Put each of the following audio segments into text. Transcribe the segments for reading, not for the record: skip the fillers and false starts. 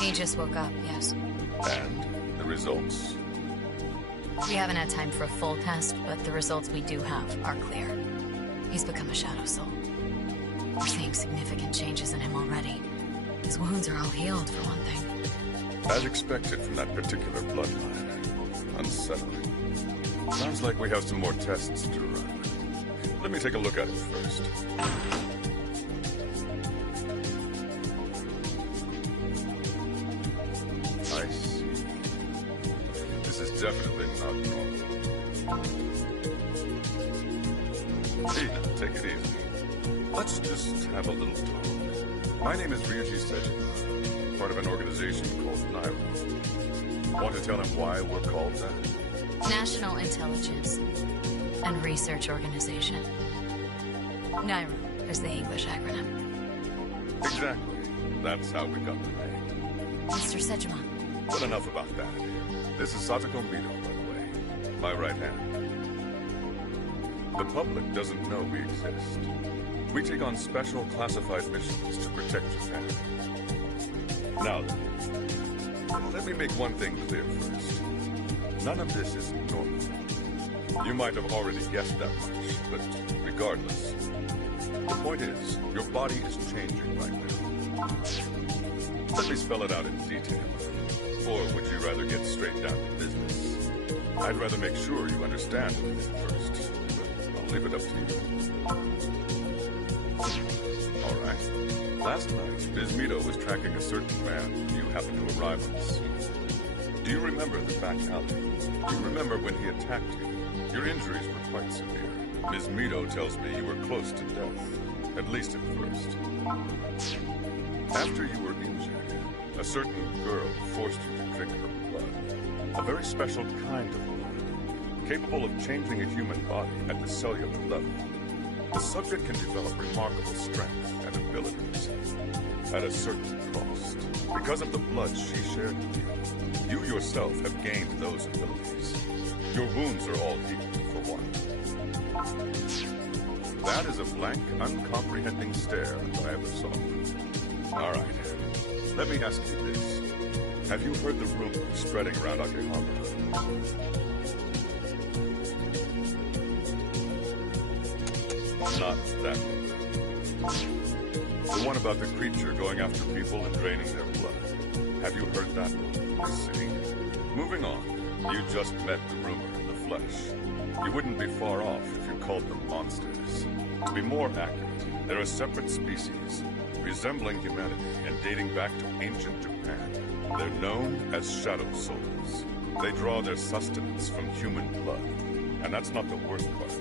He just woke up, yes. And the results? We haven't had time for a full test, but the results we do have are clear. He's become a shadow soul. We're seeing significant changes in him already. His wounds are all healed, for one thing. As expected from that particular bloodline. Unsettling. Sounds like we have some more tests to run. Let me take a look at it first. I see. This is definitely not normal. Hey, now, take it easy. Let's just have a little talk. My name is Ryuji Sejima, part of an organization called Nairo. Want to tell him why we're called that? National Intelligence and Research Organization. NIRO is the English acronym. Exactly. That's how we got the name. Mr. Sejima. But enough about that. This is Satoko Mito, by the way. My right hand. The public doesn't know we exist. We take on special classified missions to protect Japan. Now, let me make one thing clear first. None of this is normal. You might have already guessed that much, but regardless, the point is, your body is changing right now. Let me spell it out in detail. Or would you rather get straight down to business? I'd rather make sure you understand it first, but I'll leave it up to you. All right. Last night, Ms. Mito was tracking a certain man when you happened to arrive on the scene. Do you remember the back alley? Do you remember when he attacked you? Your injuries were quite severe. Ms. Mito tells me you were close to death, at least at first. After you were injured, a certain girl forced you to drink her blood. A very special kind of blood, capable of changing a human body at the cellular level. The subject can develop remarkable strength and abilities at a certain cost. Because of the blood she shared with you, you yourself have gained those abilities. Your wounds are all healed, for one. That is a blank, uncomprehending stare I ever saw. All right. Let me ask you this. Have you heard the rumor spreading around Akihabara? Not that one. The one about the creature going after people and draining their blood. Have you heard that one? I see. Moving on. You just met the rumor in the flesh. You wouldn't be far off if you called them monsters. To be more accurate, they're a separate species, resembling humanity and dating back to ancient Japan. They're known as shadow souls. They draw their sustenance from human blood. And that's not the worst part.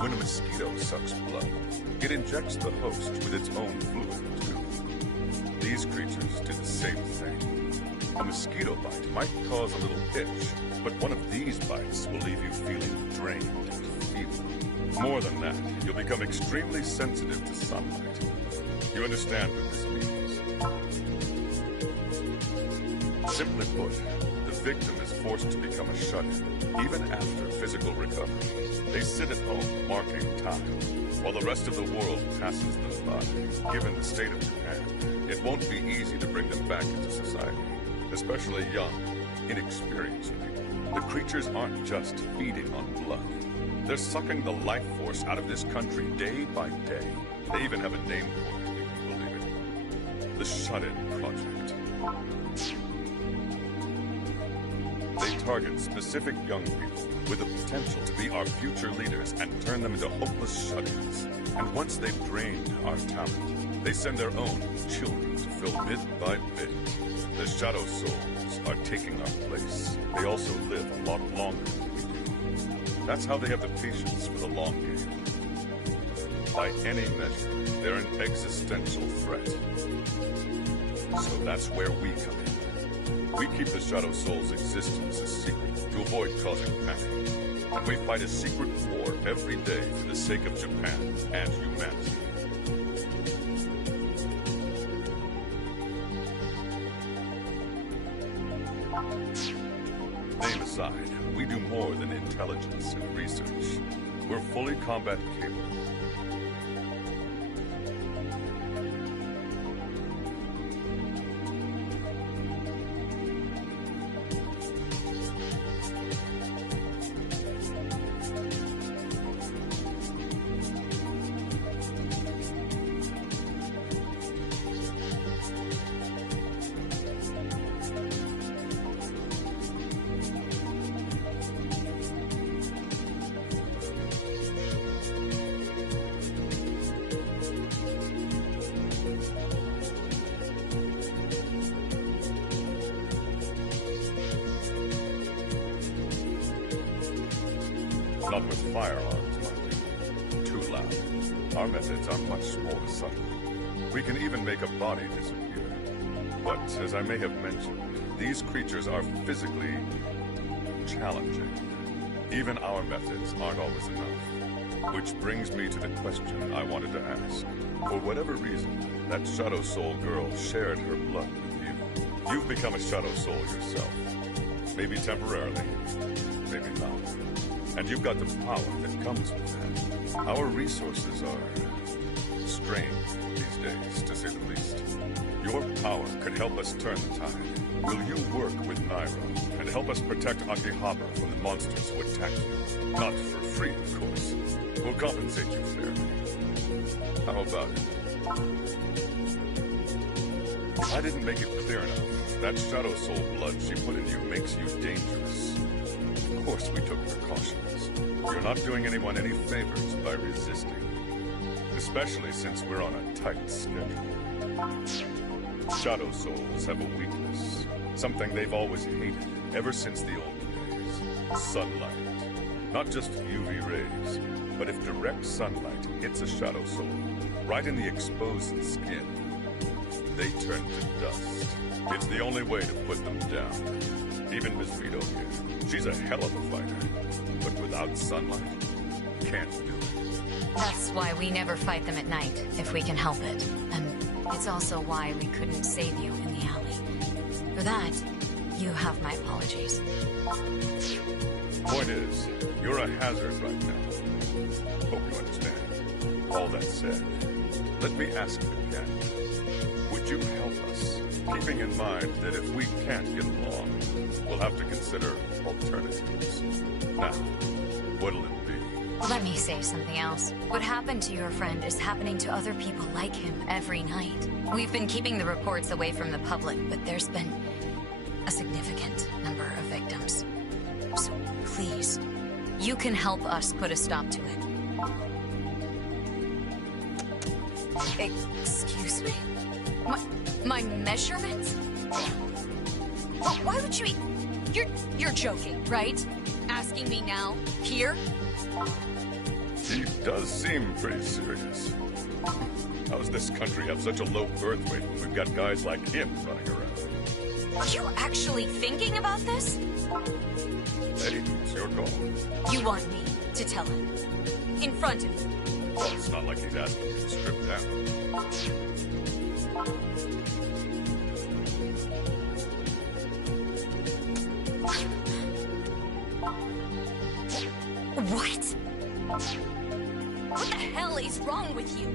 When a mosquito sucks blood, it injects the host with its own fluid, too. These creatures do the same thing. A mosquito bite might cause a little itch, but one of these bites will leave you feeling drained and feeble. More than that, you'll become extremely sensitive to sunlight. You understand what this means? Simply put, the victim is forced to become a shut-in, even after physical recovery. They sit at home, marking time, while the rest of the world passes them by. Given the state of Japan, it won't be easy to bring them back into society, especially young, inexperienced people. The creatures aren't just feeding on blood. They're sucking the life force out of this country day by day. They even have a name for it, if you can believe it. The Shut-In Project. They target specific young people with the potential to be our future leaders and turn them into hopeless shut-ins. And once they've drained our talent, they send their own children to fill bit by bit. The shadow souls are taking our place. They also live a lot longer than we do. That's how they have the patience for the long game. By any measure, they're an existential threat. So that's where we come in. We keep the Shadow Soul's existence a secret to avoid causing panic. And we fight a secret war every day for the sake of Japan and humanity. Name aside, we do more than intelligence and research. We're fully combat capable. Not with firearms, mind you. Too loud. Our methods are much more subtle. We can even make a body disappear. But, as I may have mentioned, these creatures are physically challenging. Even our methods aren't always enough. Which brings me to the question I wanted to ask. For whatever reason, that Shadow Soul girl shared her blood with you. You've become a Shadow Soul yourself. Maybe temporarily, maybe not. And you've got the power that comes with that. Our resources are strained these days, to say the least. Your power could help us turn the tide. Will you work with Nairo and help us protect AKIBA from the monsters who attack you? Not for free, of course. We'll compensate you fairly. How about it? If I didn't make it clear enough, that Shadow Soul blood she put in you makes you dangerous. Of course we took precautions. You're not doing anyone any favors by resisting. Especially since we're on a tight schedule. Shadow Souls have a weakness. Something they've always hated, ever since the olden days. Sunlight. Not just UV rays, but if direct sunlight hits a Shadow Soul, right in the exposed skin, they turn to dust. It's the only way to put them down. Even Miss Vito here, she's a hell of a fighter. But without sunlight, can't do it. That's why we never fight them at night, if we can help it. And it's also why we couldn't save you in the alley. For that, you have my apologies. Point is, you're a hazard right now. Hope you understand. All that said, let me ask you again. Would you help us? Keeping in mind that if we can't get along, we'll have to consider alternatives. Now, what'll it be? Let me say something else. What happened to your friend is happening to other people like him every night. We've been keeping the reports away from the public, but there's been a significant number of victims. So please, you can help us put a stop to it. Excuse me? My measurements? Why would you... You're joking, right? Asking me now? Here? He does seem pretty serious. How does this country have such a low birth rate when we've got guys like him running around? Are you actually thinking about this? Hey, it's your call. You want me to tell him? In front of you? Well, it's not like he's asking you to strip down. What? What the hell is wrong with you?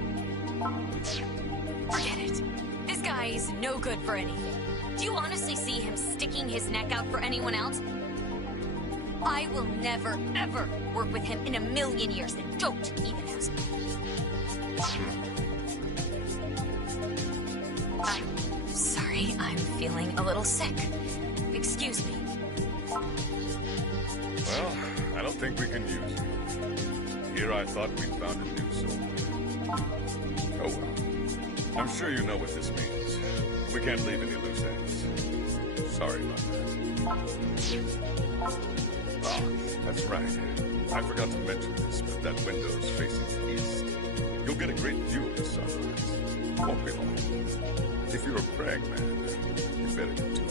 Forget it. This guy is no good for anything. Do you honestly see him sticking his neck out for anyone else? I will never, ever work with him in a million years, and don't even ask me. I'm sorry, I'm feeling a little sick. Excuse me. Well, I don't think we can use you. Here I thought we'd found a new soul. Oh well. I'm sure you know what this means. We can't leave any loose ends. Sorry about that. Ah, that's right. I forgot to mention this, but that window's facing east. You'll get a great view of the sunrise. Won't be long. If you're a praying man, you better get to it.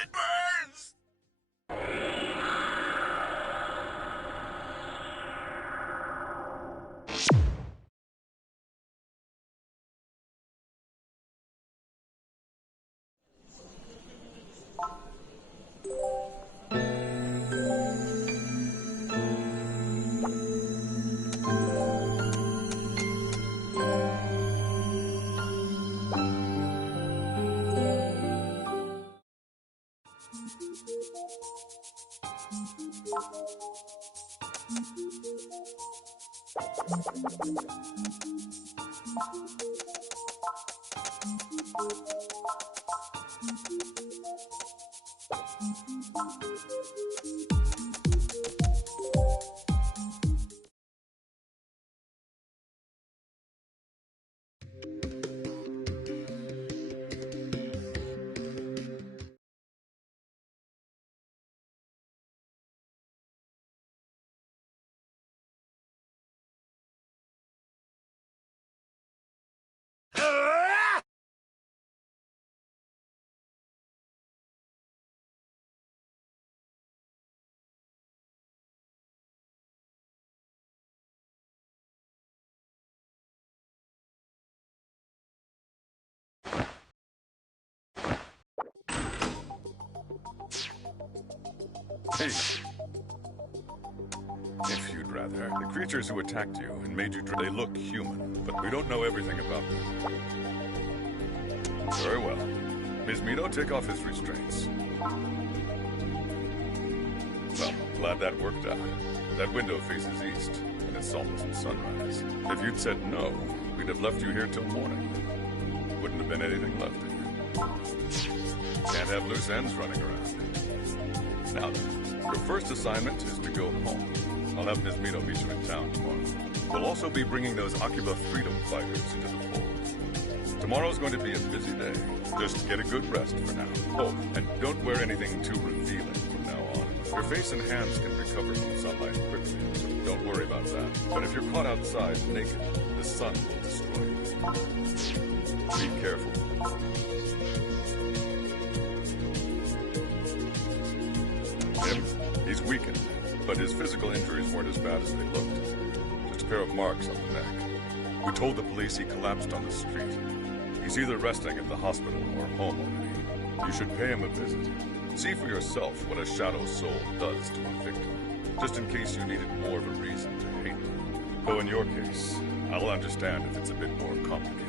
It burns! Hey. If you'd rather. The creatures who attacked you and made you they look human, but we don't know everything about them. Very well. Ms. Mito, take off his restraints. Well, glad that worked out. That window faces east, and it's almost sunrise. If you'd said no, we'd have left you here till morning. Wouldn't have been anything left of you. Can't have loose ends running around. Now then, your first assignment is to go home. I'll have Ms. Mito meet you in town tomorrow. We'll also be bringing those AKIBA freedom fighters into the fold. Tomorrow's going to be a busy day. Just get a good rest for now. Oh, and don't wear anything too revealing from now on. Your face and hands can recover from sunlight quickly, so don't worry about that. But if you're caught outside naked, the sun will destroy you. Be careful. Him, he's weakened, but his physical injuries weren't as bad as they looked. Just a pair of marks on the neck. We told the police he collapsed on the street. He's either resting at the hospital or home already. You should pay him a visit. See for yourself what a shadow soul does to a victim, just in case you needed more of a reason to hate them. Though in your case, I'll understand if it's a bit more complicated.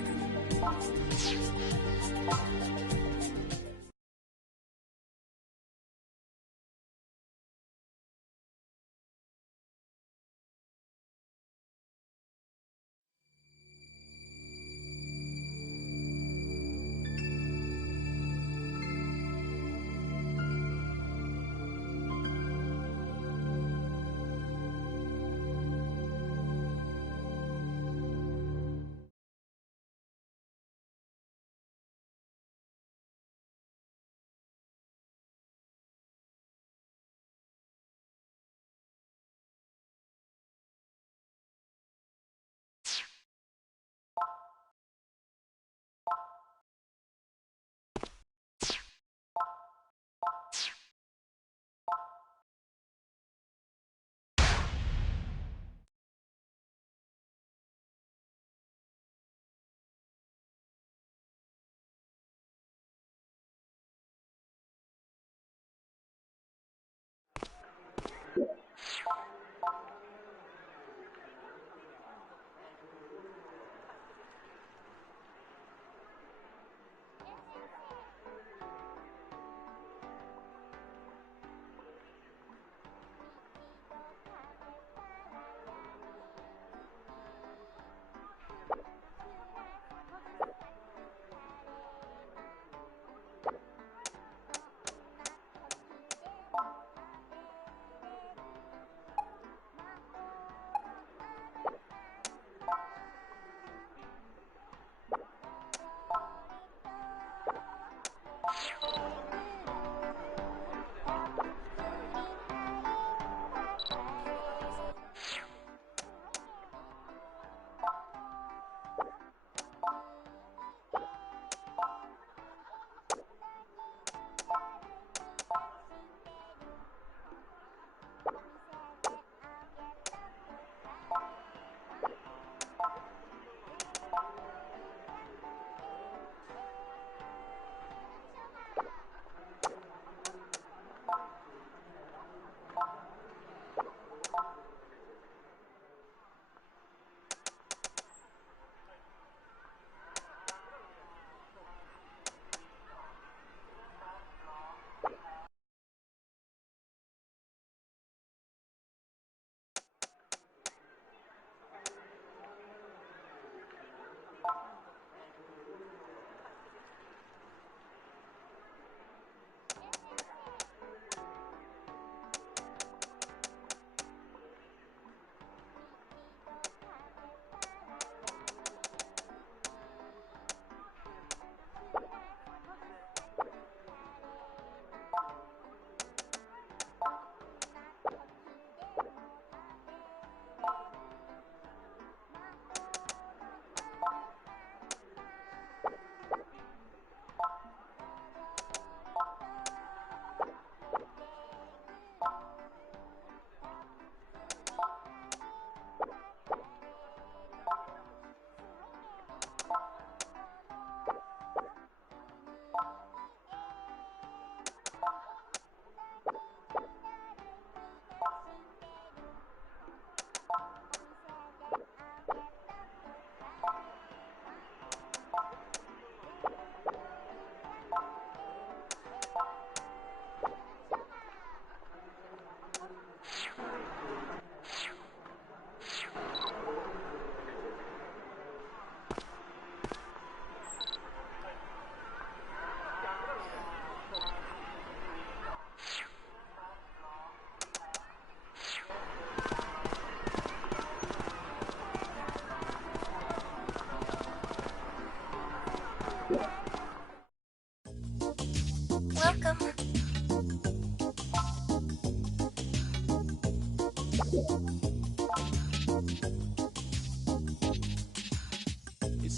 It's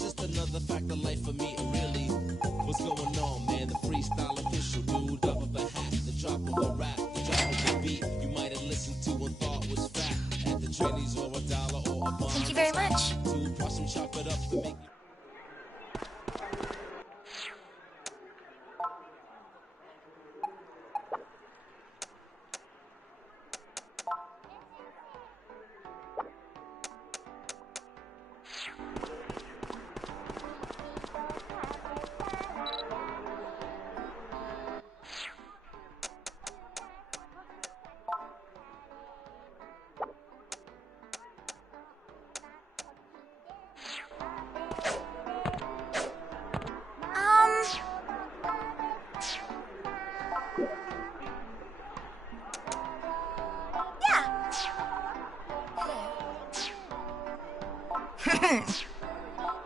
just another fact of life for me, really. What's going on, man? The freestyle official dude, up of a hat, the drop of a rap, the drop of a beat. You might have listened to and thought was fact. At the Trinnies or $1 or a bond. Thank you very much. To brush and chop it up to make you.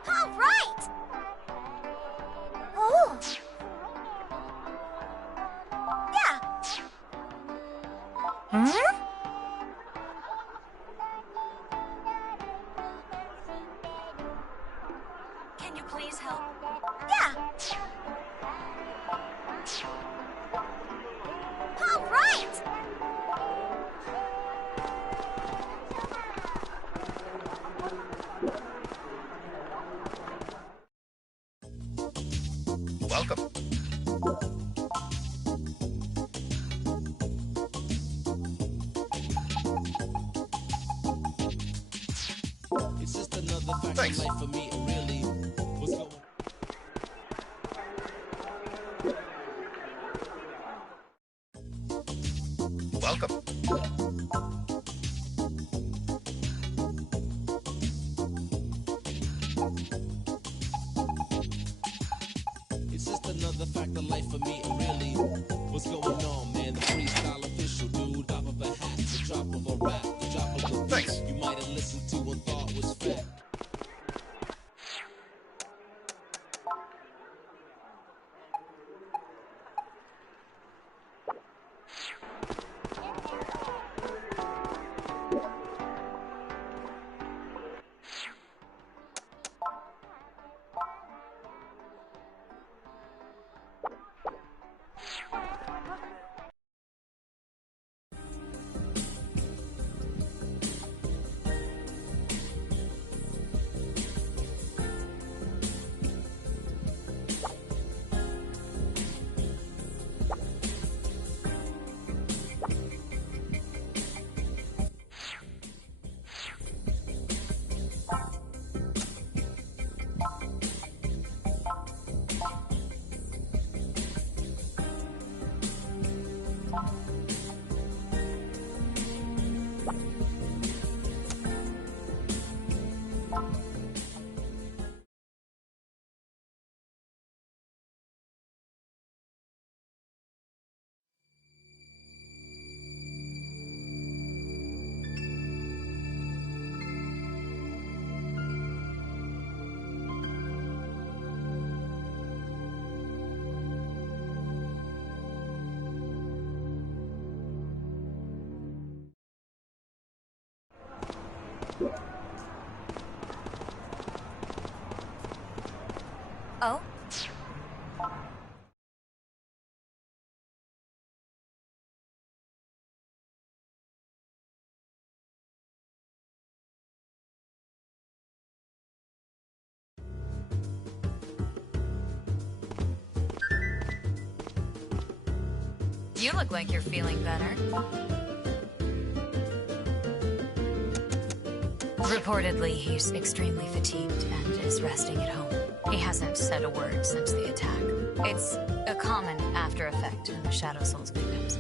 All right. Oh. Yeah. Hmm? Can you please help? Yeah. All right. Welcome. It's just another fact Thanks. of life for me, really. What's going Welcome. It's just another fact of life for me, really. What's going on, man? The freestyle official dude, top of a hat, the drop of a rap, the drop of a beat. Thanks. You might have listened to and thought was fact. Oh? You look like you're feeling better. Reportedly, he's extremely fatigued and is resting at home. He hasn't said a word since the attack. It's a common after effect in the Shadow Soul's victims.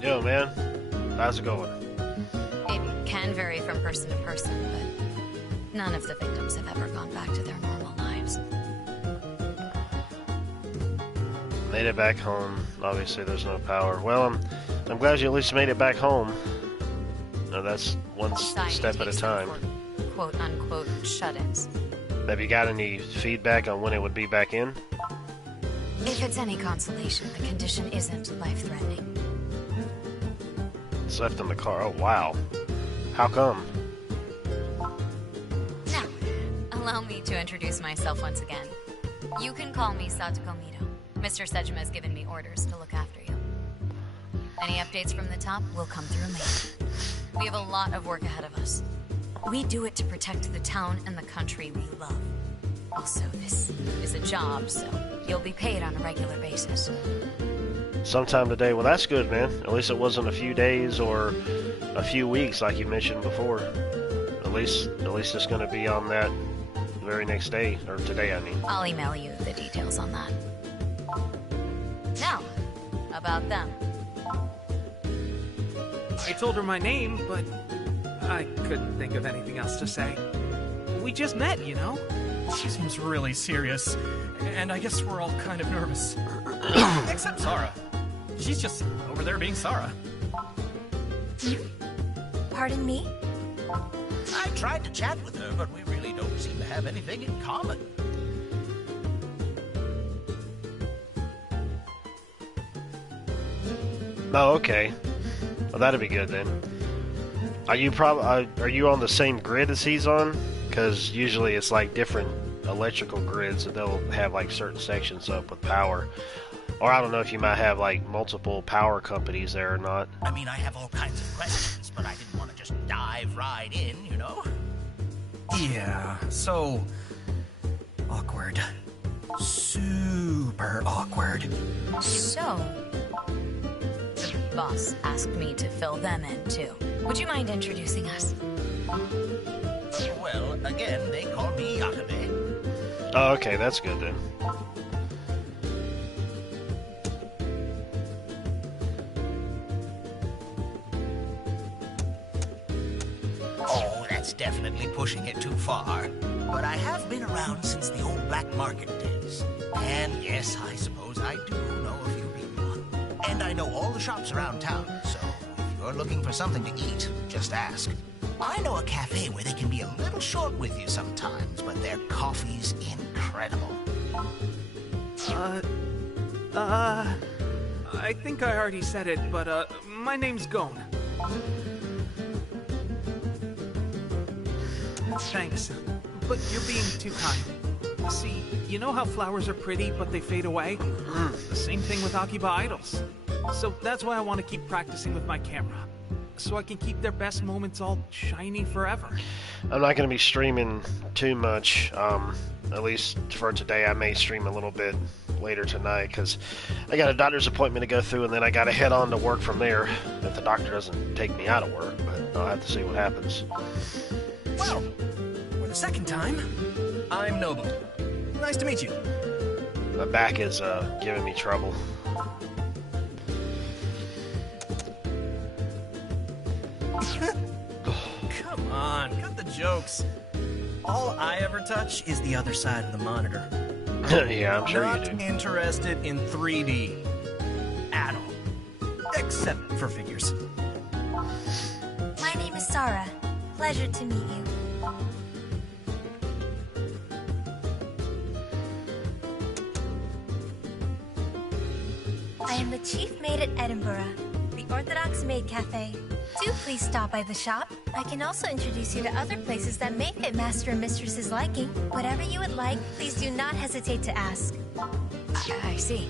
Yo, man. How's it going? It can vary from person to person, but none of the victims have ever gone back to their normal lives. Made it back home. Obviously, there's no power. Well, I'm glad you at least made it back home. No, that's one Society step at a takes them time. for quote-unquote shut-ins. Have you got any feedback on when it would be back in? If it's any consolation, the condition isn't life-threatening. It's left in the car. Oh, wow. How come? Now, allow me to introduce myself once again. You can call me Satoko Mido. Mr. Sejima has given me orders to look after you. Any updates from the top will come through me. We have a lot of work ahead of us. We do it to protect the town and the country we love. Also, this is a job, so you'll be paid on a regular basis. Sometime today. Well, that's good, man. At least it wasn't a few days or a few weeks like you mentioned before. At least it's going to be on that very next day, or today, I mean. I'll email you the details on that. Now, about them. I told her my name, but I couldn't think of anything else to say. We just met, you know? She seems really serious, and I guess we're all kind of nervous. Except Sarah. She's just over there being Sarah. Pardon me? I tried to chat with her, but we really don't seem to have anything in common. Oh, okay. Well, that'd be good then. Are you on the same grid as he's on? Because usually it's like different electrical grids that they'll have like certain sections up with power. Or I don't know if you might have like multiple power companies there or not. I mean, I have all kinds of questions, but I didn't want to just dive right in, you know? Yeah, so... awkward. Super awkward. So, the boss asked me to fill them in, too. Would you mind introducing us? Well, again, they call me AKIBA. Oh, okay, that's good then. Oh, that's definitely pushing it too far. But I have been around since the old black market days. And yes, I suppose I do know a few people. And I know all the shops around town, so if you're looking for something to eat, just ask. I know a cafe where they can be a little short with you sometimes, but their coffee's incredible. I think I already said it, but, my name's Gon. Thanks, but you're being too kind. See, you know how flowers are pretty, but they fade away? The same thing with AKIBA-Idols. So that's why I want to keep practicing with my camera. So I can keep their best moments all shiny forever. I'm not going to be streaming too much, at least for today. I may stream a little bit later tonight, because I got a doctor's appointment to go through, and then I got to head on to work from there, if the doctor doesn't take me out of work, but I'll have to see what happens. Well, for the second time, I'm Noble. Nice to meet you. My back is giving me trouble. Come on, cut the jokes. All I ever touch is the other side of the monitor. Yeah, I'm sure you Not do. interested in 3D at all, except for figures. My name is Sarah. Pleasure to meet you. I am the chief maid at Edinburgh, the Orthodox Maid Cafe. Do please stop by the shop. I can also introduce you to other places that may fit Master and Mistress's liking. Whatever you would like, please do not hesitate to ask. I see.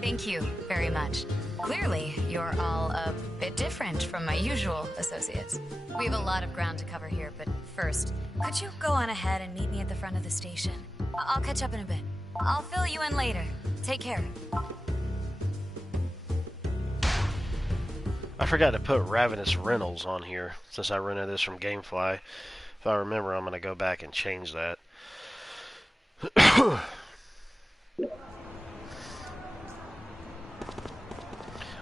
Thank you very much. Clearly, you're all a bit different from my usual associates. We have a lot of ground to cover here, but first, could you go on ahead and meet me at the front of the station? I'll catch up in a bit. I'll fill you in later. Take care. I forgot to put Ravenous Rentals on here, since I rented this from Gamefly. If I remember, I'm going to go back and change that.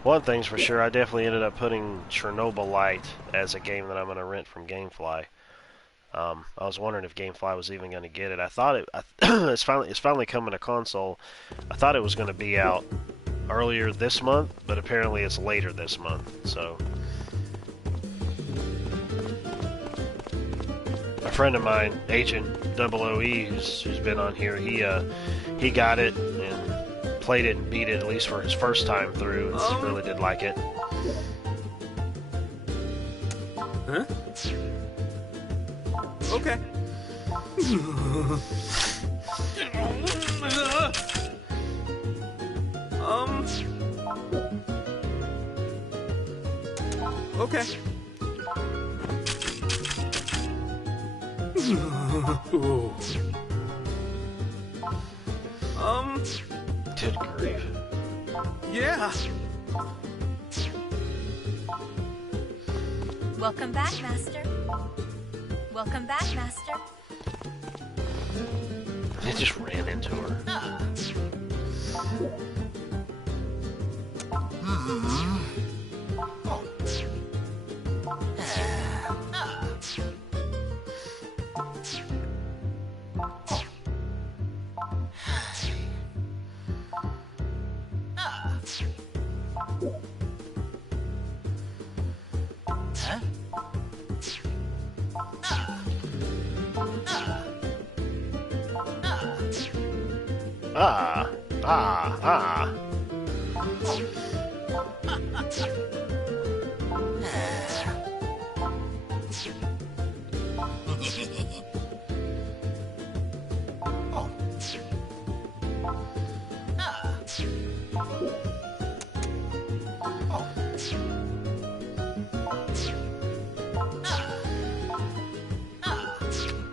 One thing's for sure, I definitely ended up putting Chernobyl Light as a game that I'm going to rent from Gamefly. I was wondering if Gamefly was even going to get it. I thought it's finally coming to console. I thought it was going to be out earlier this month, but apparently it's later this month. So friend of mine, Agent Double OE, who's been on here, he got it and played it and beat it at least for his first time through, and really did like it. Huh? Okay. Okay. Good grief. Yeah. Welcome back, Master. Welcome back, Master. It just ran into her.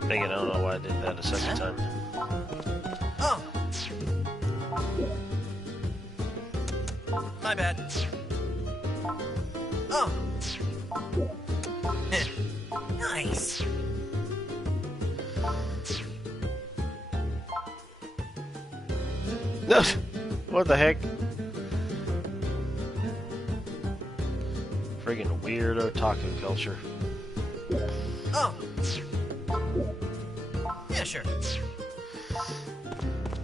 Dang it, I don't know why I did that a second time. Oh. My bad. Oh. Nice. No! What the heck? Friggin' weird otaku culture. Oh. Yeah, sure. I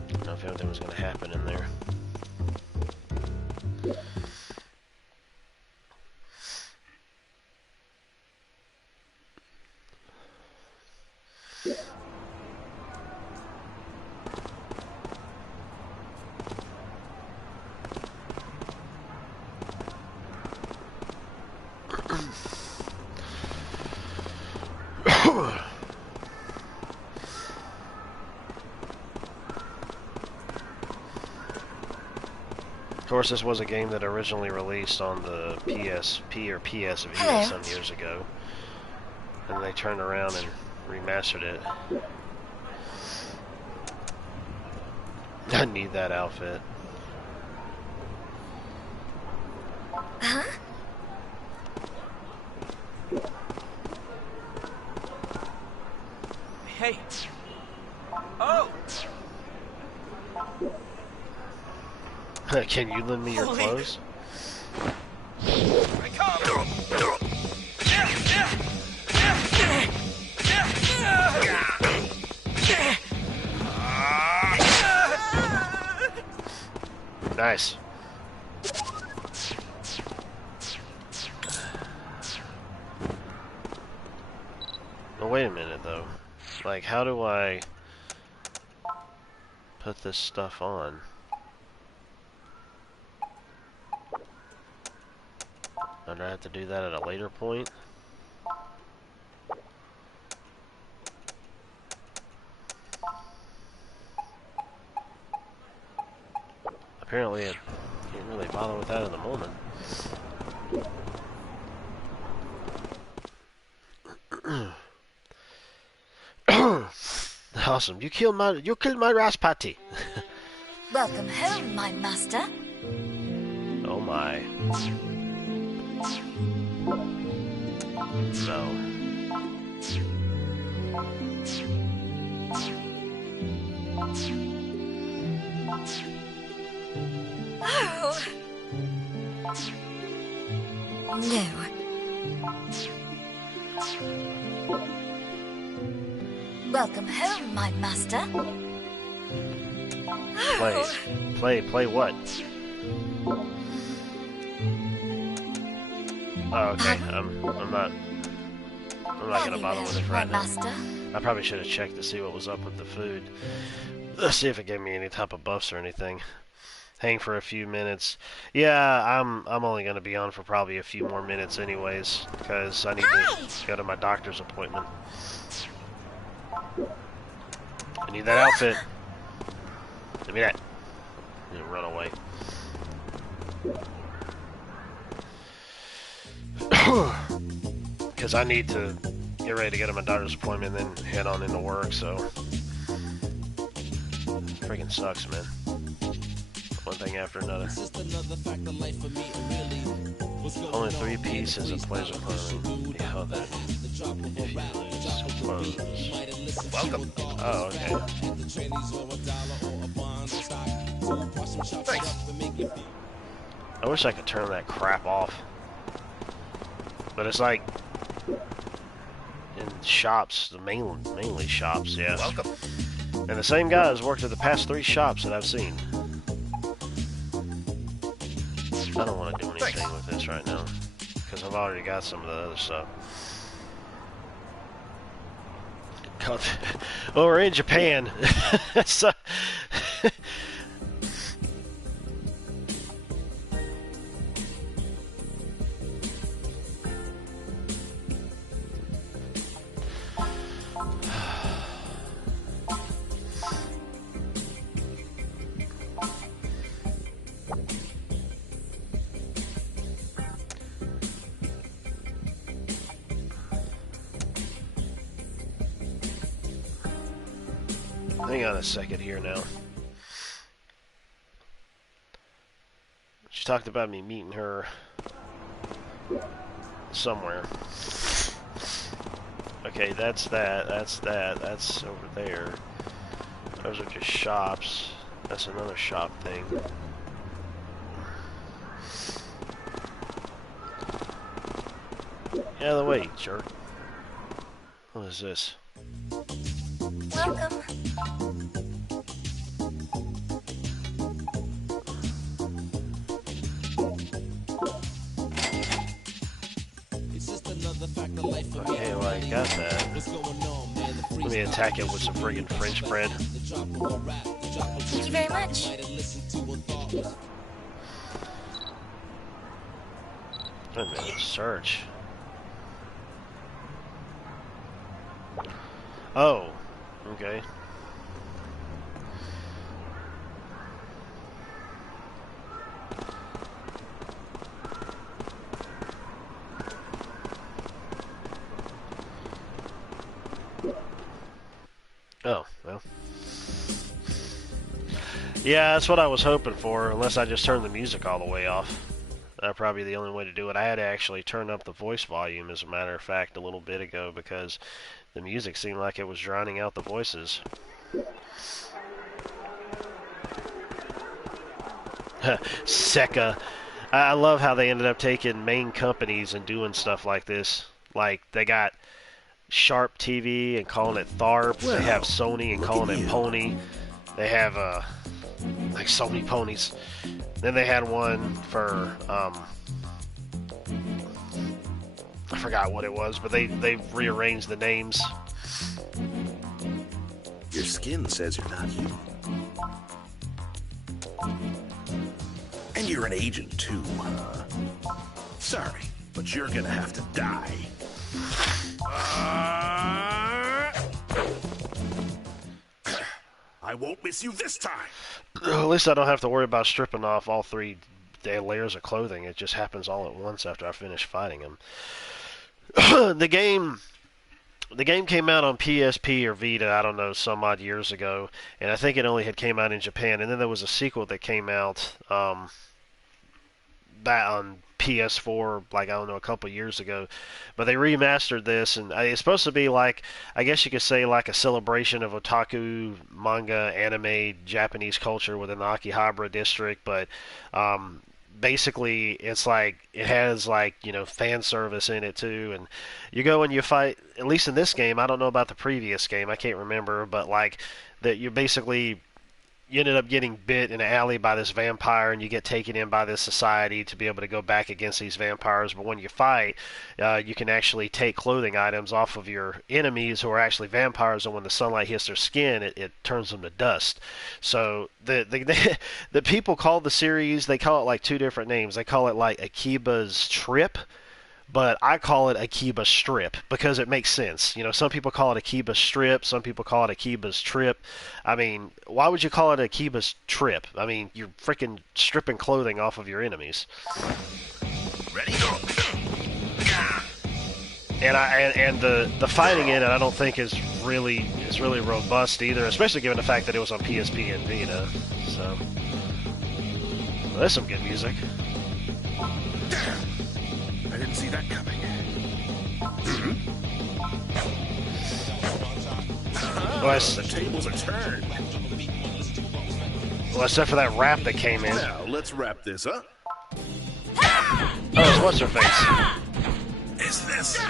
don't know if anything was going to happen in there. Of course, this was a game that originally released on the PSP or PS Vita some years ago, and they turned around and remastered it. I need that outfit. Huh? Hey. Oh. Can you lend me your clothes? I come. Nice. Well, wait a minute, though. Like, how do I put this stuff on? Do I have to do that at a later point? Apparently, I can't really bother with that at the moment. Awesome! You killed my Raspati. Welcome home, my master. Oh my! No. Oh. No. Welcome home, my master. Play what? Oh, okay. I'm not gonna bother with it right now. Master. I probably should have checked to see what was up with the food. Let's see if it gave me any type of buffs or anything. Hang for a few minutes. Yeah, I'm only going to be on for probably a few more minutes anyways, because I need to go to my doctor's appointment. I need that outfit. Give me that. Run away. Because I need to get ready to go to my doctor's appointment and then head on into work, so... Freaking sucks, man. One thing after another. Only 3 pieces of pleasure clothing. The other. If you lose clothes. Welcome. Oh, okay. Thanks. I wish I could turn that crap off. But it's like in shops, mainly shops, yeah. Welcome. And the same guy has worked at the past 3 shops that I've seen. I don't want to do anything with this right now, because I've already got some of the other stuff. Well, we're in Japan. So hang on a second here now. She talked about me meeting her somewhere. Okay, that's that, that's over there. Those are just shops. That's another shop thing. Get out of the way, jerk. What is this? Welcome. Okay, well, I got that. Let me attack it with some friggin' French bread. Thank you very much. Wait a minute, search. Oh, okay. Oh, well. Yeah, that's what I was hoping for, unless I just turned the music all the way off. That'd probably be the only way to do it. I had to actually turn up the voice volume, as a matter of fact, a little bit ago, because the music seemed like it was drowning out the voices. Seka. I love how they ended up taking main companies and doing stuff like this. Like, they got Sharp TV and calling it Tharp. Well, they have Sony and calling it Pony. They have, like, so many ponies. Then they had one for, I forgot what it was, but they rearranged the names. Your skin says you're not human. And you're an agent, too. Sorry, but you're gonna have to die. I won't miss you this time. At least I don't have to worry about stripping off all 3 layers of clothing. It just happens all at once after I finish fighting him. The game came out on PSP or Vita, I don't know, some odd years ago, and I think it only had came out in Japan. And then there was a sequel that came out back on PS4, like, I don't know, a couple years ago. But they remastered this, and it's supposed to be like, I guess you could say, like a celebration of otaku, manga, anime, Japanese culture within the Akihabara district. But basically, it's like, it has, like, you know, fan service in it too. And you go and you fight, at least in this game, I don't know about the previous game, I can't remember, but like, that you basically you ended up getting bit in an alley by this vampire, and you get taken in by this society to be able to go back against these vampires. But when you fight, you can actually take clothing items off of your enemies who are actually vampires, and when the sunlight hits their skin, it turns them to dust. So the people call the series, they call it like two different names. They call it like AKIBA'S Trip, but I call it Akiba Strip because it makes sense. You know, some people call it Akiba Strip, some people call it Akiba's Trip. I mean, why would you call it Akiba's Trip? I mean, you're freaking stripping clothing off of your enemies. Ready? Go. And the fighting in it, I don't think is really robust either, especially given the fact that it was on PSP and Vita. So, well, there's some good music. I didn't see that coming. Well, The tables are turned. well, except for that rap that came in. Now, let's wrap this up. Oh, it's what's her face? Is this it?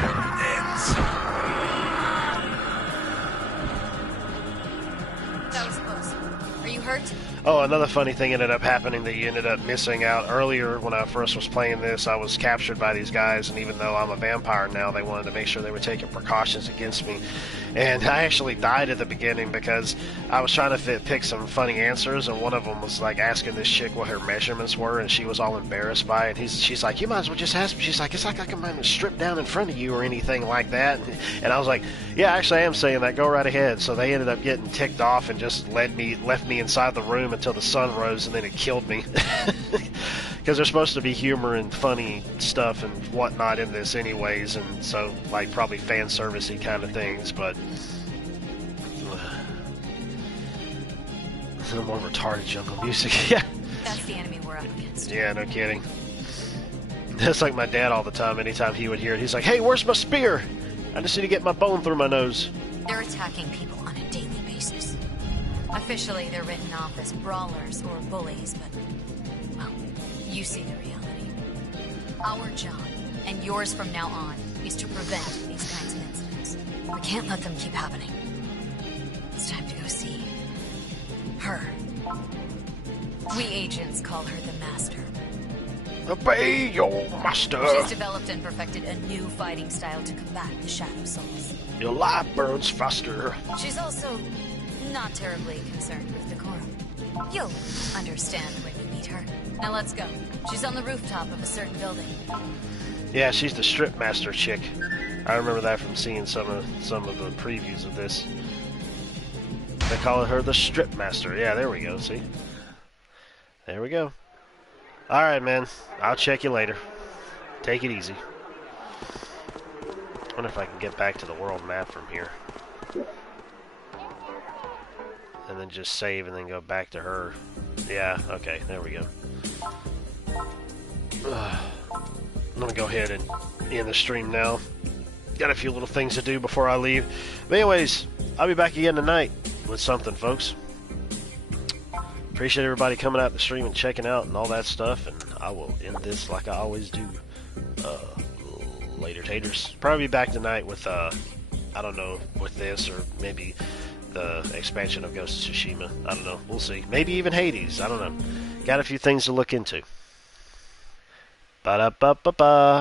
That was close. Are you hurt? Oh, another funny thing ended up happening that you ended up missing out earlier when I first was playing this. I was captured by these guys, and even though I'm a vampire now, they wanted to make sure they were taking precautions against me. And I actually died at the beginning because I was trying to pick some funny answers, and one of them was like asking this chick what her measurements were, and she was all embarrassed by it. And she's like, "You might as well just ask me." She's like, "It's like I can mind strip down in front of you or anything like that." And I was like, "Yeah, actually, I am saying that. Go right ahead." So they ended up getting ticked off and just left me inside the room until the sun rose, and then it killed me. Because there's supposed to be humor and funny stuff and whatnot in this anyways, and so, like, probably fan servicey kind of things, but no more retarded jungle music. Yeah. That's the enemy we're up against. Yeah, no kidding. That's like my dad all the time. Anytime he would hear it, he's like, "Hey, where's my spear? I just need to get my bone through my nose." They're attacking people on a daily basis. Officially, they're written off as brawlers or bullies, but, well, you see the reality. Our job, and yours from now on, is to prevent these kinds of incidents. We can't let them keep happening. It's time to go see her. We agents call her the Master. Obey your master. She's developed and perfected a new fighting style to combat the Shadow Souls. Your life burns faster. She's also not terribly concerned with decorum. You'll understand when you meet her. Now let's go. She's on the rooftop of a certain building. Yeah, she's the strip master chick. I remember that from seeing some of the previews of this. They call her the strip master. Yeah, there we go. See, there we go. All right, man. I'll check you later. Take it easy. I wonder if I can get back to the world map from here. And then just save and then go back to her. Yeah, okay, there we go. I'm gonna go ahead and end the stream now. Got a few little things to do before I leave. But anyways, I'll be back again tonight with something, folks. Appreciate everybody coming out the stream and checking out and all that stuff. And I will end this like I always do. Later, taters. Probably be back tonight with, I don't know, with this or maybe the expansion of Ghost of Tsushima. I don't know. We'll see. Maybe even Hades. I don't know. Got a few things to look into. Ba-da-ba-ba-ba.